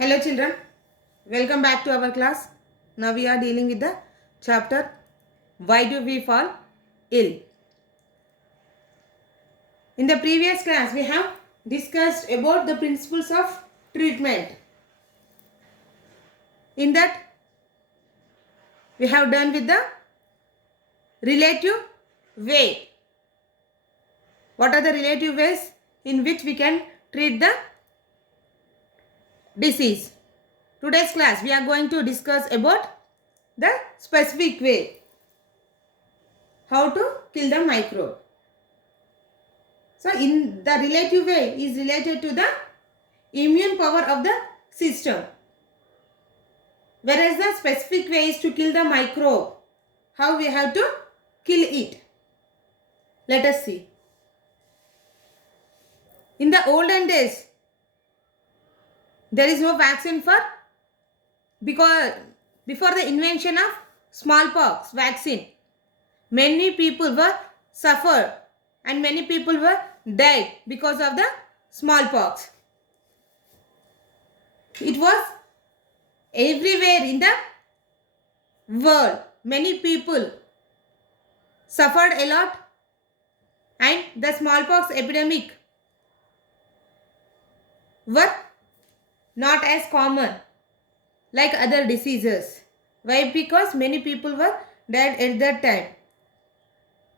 Hello children, welcome back to our class. Now we are dealing with the chapter Why Do We Fall Ill? In the previous class we have discussed about the principles of treatment. In that we have done with the relative way. What are the relative ways in which we can treat the disease? Today's class we are going to discuss about the specific way. How to kill the microbe. So, in the relative way is related to the immune power of the system. Whereas the specific way is to kill the microbe. How we have to kill it. Let us see. In the olden days, there is no vaccine for, because before the invention of smallpox vaccine, many people were suffered and many people were died because of the smallpox. It was everywhere in the world. Many people suffered a lot and the smallpox epidemic were not as common like other diseases. Why? Because many people were dead at that time.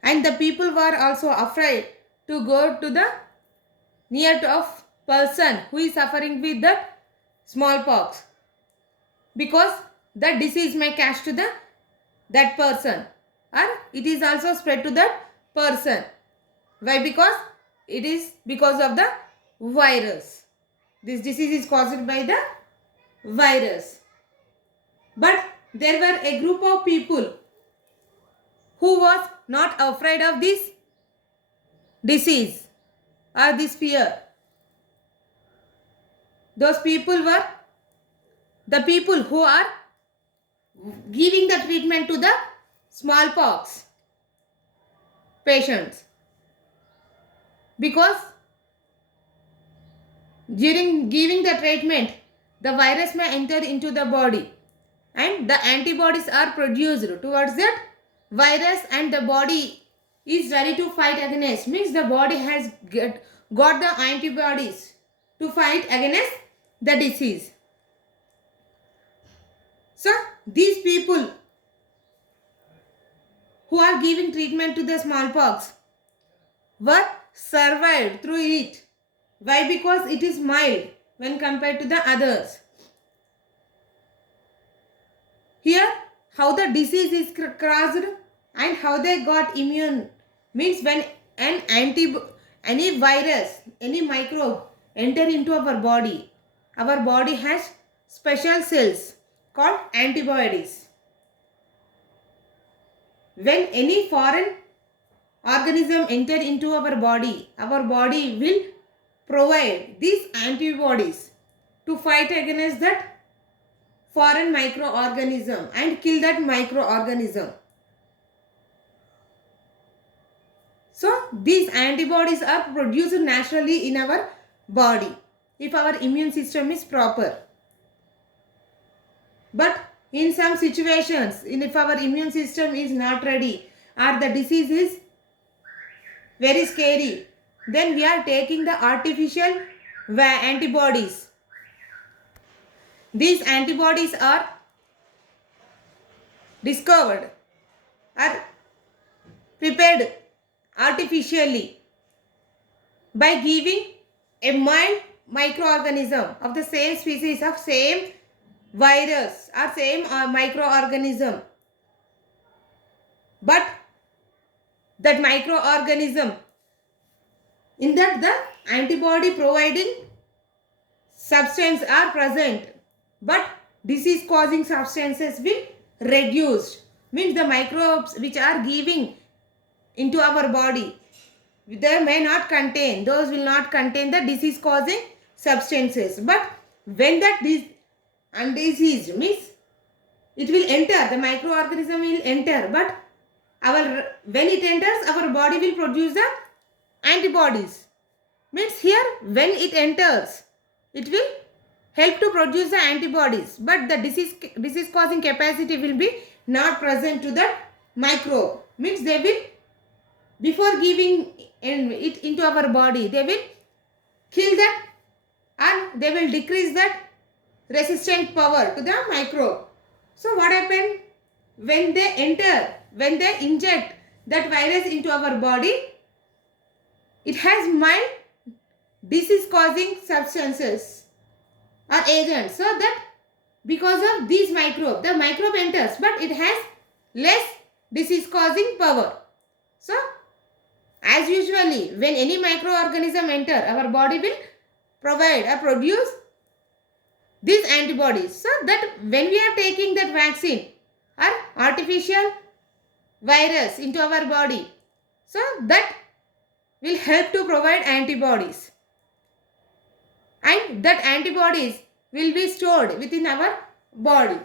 And the people were also afraid to go to the near of person who is suffering with the smallpox, because the disease may catch to that person or it is also spread to that person. Why? Because it is because of the virus. This disease is caused by the virus. But there were a group of people who was not afraid of this disease or this fear. Those people were the people who are giving the treatment to the smallpox patients, because during giving the treatment the virus may enter into the body and the antibodies are produced towards that virus and the body is ready to fight against. Means the body has got the antibodies to fight against the disease. So these people who are giving treatment to the smallpox were survived through it. Why? Because it is mild when compared to the others. Here how the disease is crossed and how they got immune means when any virus, any microbe enter into our body has special cells called antibodies. When any foreign organism enter into our body will provide these antibodies to fight against that foreign microorganism and kill that microorganism. So these antibodies are produced naturally in our body if our immune system is proper. But in some situations, if our immune system is not ready or the disease is very scary, then we are taking the artificial antibodies. These antibodies are discovered or prepared artificially by giving a mild microorganism of the same species of same virus or same microorganism. But that microorganism, in that the antibody providing substance are present, but disease causing substances will reduced. Means the microbes which are giving into our body, they may not contain, those will not contain the disease causing substances. But when that undiseased means it will enter, the microorganism will enter, but when it enters our body will produce the antibodies. Means here when it enters it will help to produce the antibodies, but the disease causing capacity will be not present to the microbe. Means they will, before giving it into our body, they will kill that and they will decrease that resistant power to the microbe. So what happened? When they enter, when they inject that virus into our body, it has mild disease causing substances or agents. So that because of these microbe, the microbe enters, but it has less disease causing power. So as usually, when any microorganism enter, our body will provide or produce these antibodies. So that when we are taking that vaccine or artificial virus into our body, so that will help to provide antibodies, and that antibodies will be stored within our body.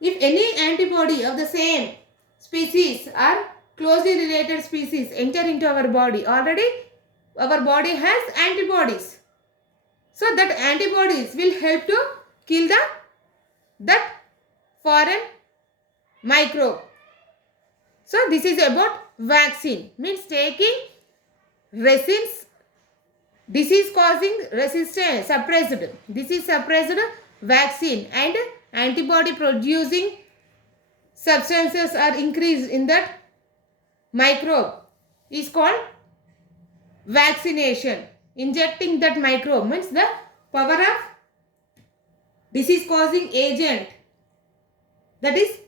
If any antibody of the same species or closely related species enter into our body, already our body has antibodies. So that antibodies will help to kill that foreign microbe. So this is about vaccine, means taking resins, disease causing resistant suppressed, disease suppressed vaccine, and antibody producing substances are increased in that microbe is called vaccination. Injecting that microbe means the power of disease causing agent, that is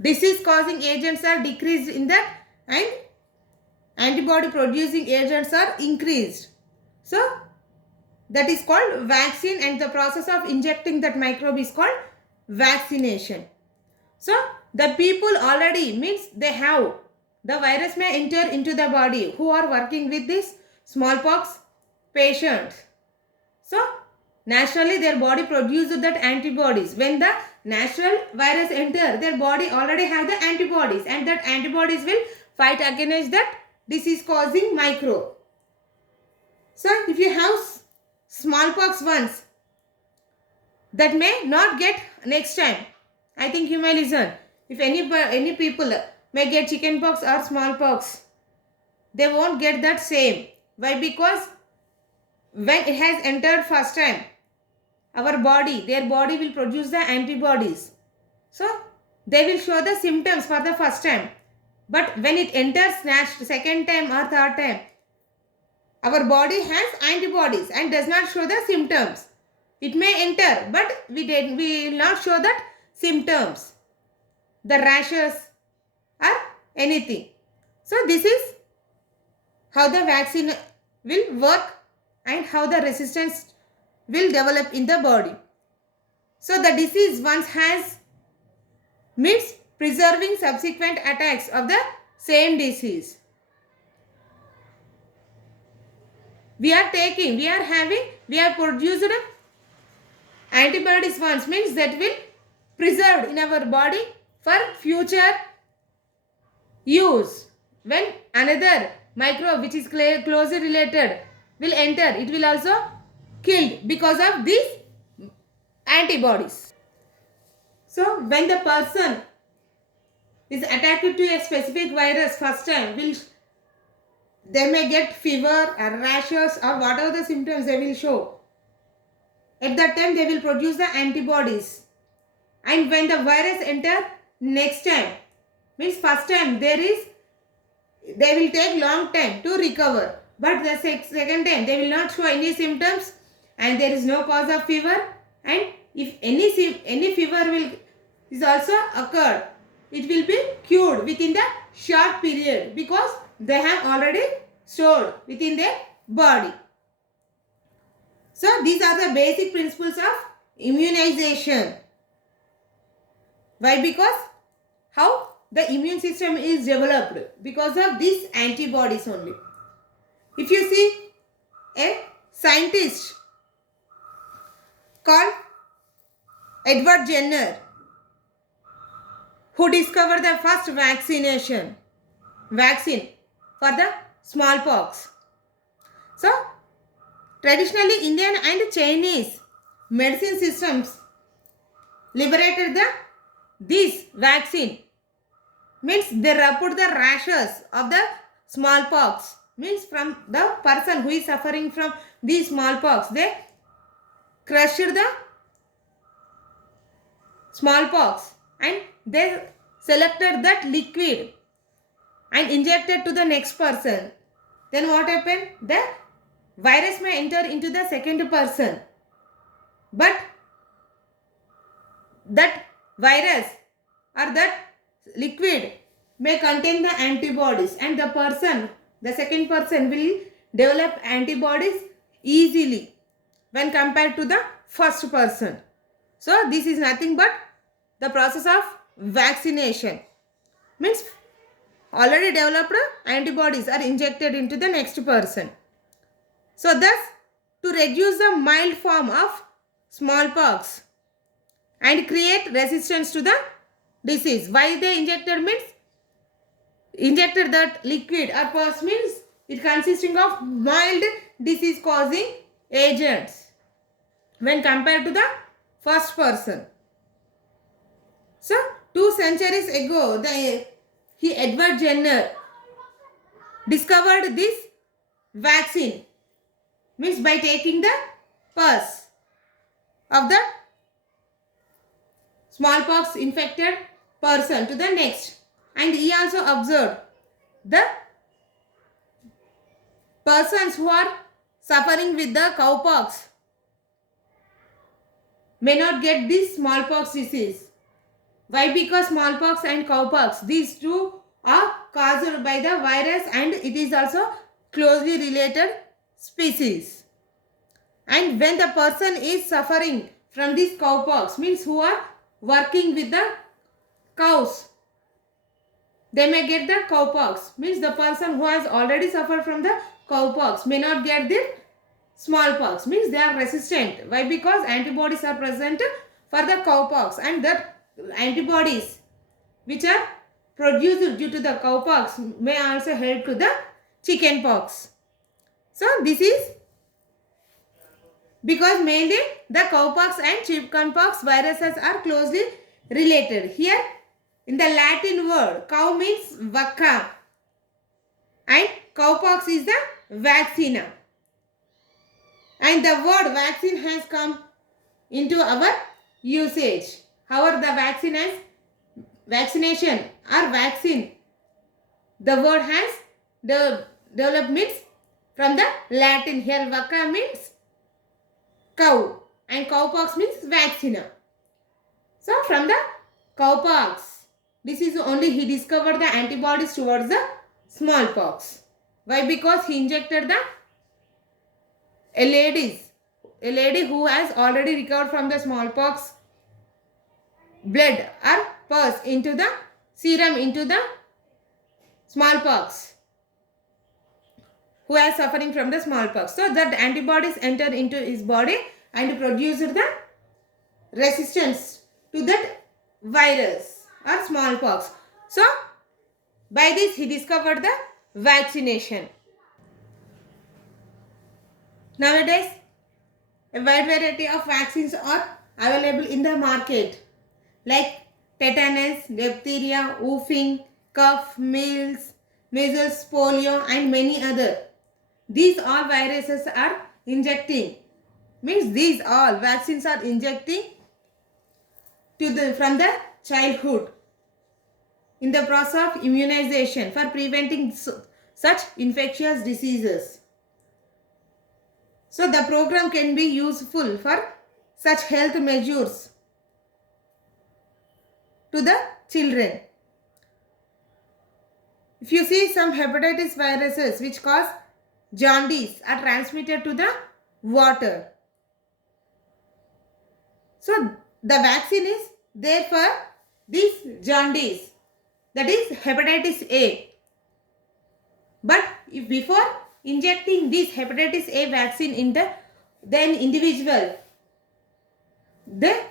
disease causing agents are decreased in that and antibody producing agents are increased. So that is called vaccine, and the process of injecting that microbe is called vaccination. So the people already, means they have, the virus may enter into the body who are working with this smallpox patients. So naturally their body produces that antibodies. When the natural virus enter, their body already have the antibodies, and that antibodies will fight against that disease causing microbe. So if you have smallpox once, that may not get next time. I think you may listen. If any people may get chickenpox or smallpox, they won't get that same. Why? Because when it has entered first time, our body, their body will produce the antibodies. So they will show the symptoms for the first time. But when it enters second time or third time, our body has antibodies and does not show the symptoms. It may enter, but we will not show that symptoms, the rashes or anything. So this is how the vaccine will work and how the resistance will develop in the body. So the disease once has, means preserving subsequent attacks of the same disease. We are produced antibodies once, means that will preserved in our body for future use. When another microbe which is closely related will enter, it will also killed because of these antibodies. So when the person is attacked to a specific virus first time, they may get fever or rashes or whatever the symptoms they will show. At that time they will produce the antibodies. And when the virus enter next time, means first time they will take long time to recover. But the second time they will not show any symptoms and there is no cause of fever. And if any fever is also occurred, it will be cured within the short period because they have already stored within their body. So these are the basic principles of immunization. Why? Because how the immune system is developed because of these antibodies only. If you see a scientist called Edward Jenner, who discovered the first vaccine for the smallpox. So Traditionally, Indian and Chinese medicine systems liberated this vaccine. Means they put the rashes of the smallpox. Means from the person who is suffering from the smallpox, they crushed the smallpox and they selected that liquid and injected to the next person. Then what happened? The virus may enter into the second person, but that virus or that liquid may contain the antibodies, and the second person will develop antibodies easily when compared to the first person. So this is nothing but the process of vaccination. Means already developed antibodies are injected into the next person. So thus, to reduce the mild form of smallpox and create resistance to the disease. Why they injected means, injected that liquid or pus means it consisting of mild disease causing agents when compared to the first person. So 2 centuries ago, Edward Jenner discovered this vaccine. Means by taking the pus of the smallpox infected person to the next, and he also observed the persons who are suffering with the cowpox may not get this smallpox disease. Why? Because smallpox and cowpox, these two are caused by the virus and it is also closely related species. And when the person is suffering from this cowpox, means who are working with the cows, they may get the cowpox. Means the person who has already suffered from the cowpox may not get the smallpox. Means they are resistant. Why? Because antibodies are present for the cowpox, and that antibodies which are produced due to the cowpox may also help to the chickenpox. So this is because mainly the cowpox and chickenpox viruses are closely related. Here in the Latin word, cow means vacca and cowpox is the vaccina. And the word vaccine has come into our usage. However, the vaccination or vaccine, the word has the developed means from the Latin. Here vacca means cow and cowpox means vaccina. So from the cowpox, this is only he discovered the antibodies towards the smallpox. Why? Because he injected a lady who has already recovered from the smallpox blood or pus into the serum into the smallpox, who is suffering from the smallpox. So that antibodies enter into his body and produce the resistance to that virus or smallpox. So by this he discovered the vaccination. Nowadays, a wide variety of vaccines are available in the market, like tetanus, diphtheria, woofing, cough, measles, polio, and many other. These all viruses are injecting. Means these all vaccines are injecting from the childhood in the process of immunization for preventing such infectious diseases. So the program can be useful for such health measures to the children. If you see, some hepatitis viruses which cause jaundice are transmitted to the water. So the vaccine is there for this jaundice, that is hepatitis A. But if before injecting this hepatitis A vaccine into then individual, they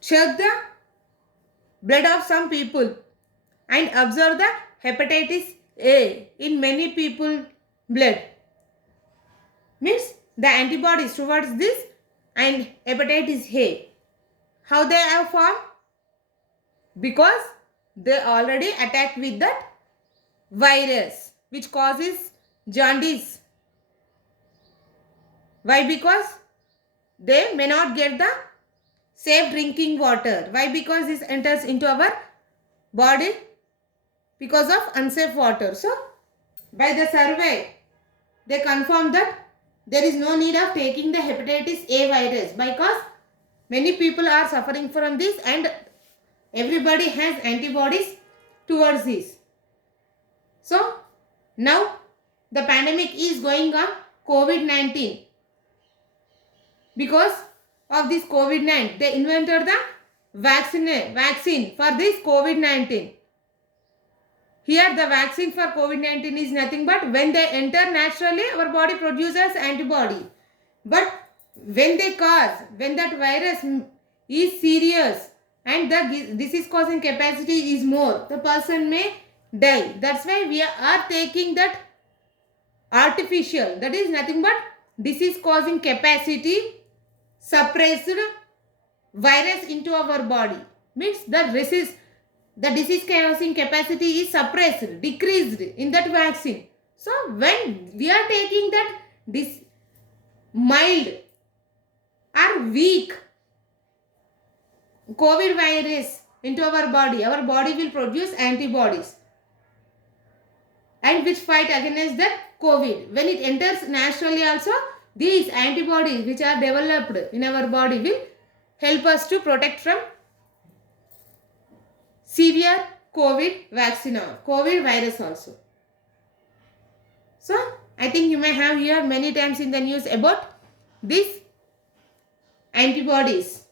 check the blood of some people and observe the hepatitis A in many people blood. the antibodies towards this and hepatitis A. How they have formed? Because they already attack with that virus which causes jaundice. Why? Because they may not get the safe drinking water. Why? Because this enters into our body because of unsafe water. So, by the survey, they confirmed that there is no need of taking the hepatitis A virus because many people are suffering from this and everybody has antibodies towards this. So, now the pandemic is going on COVID-19. Because of this COVID-19, they invented the vaccine for this COVID-19. Here the vaccine for COVID-19 is nothing but when they enter naturally, our body produces antibody. But when that virus is serious and the disease causing capacity is more, the person may die. That's why we are taking that artificial, that is nothing but disease causing capacity suppressed virus into our body. Means the disease causing capacity is suppressed, decreased in that vaccine. So when we are taking that this mild or weak COVID virus into our body will produce antibodies and which fight against that COVID. When it enters naturally also, these antibodies which are developed in our body will help us to protect from severe COVID vaccine or COVID virus also. So, I think you may have heard many times in the news about these antibodies.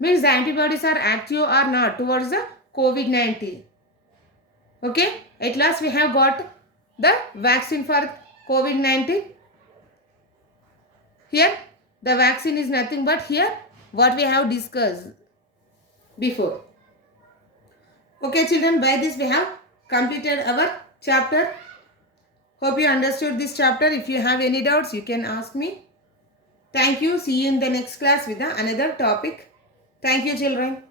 Means the antibodies are active or not towards the COVID-19. Okay, at last we have got the vaccine for COVID-19. Here the vaccine is nothing but here what we have discussed before. Okay children, by this we have completed our chapter. Hope you understood this chapter. If you have any doubts, you can ask me. Thank you. See you in the next class with another topic. Thank you children.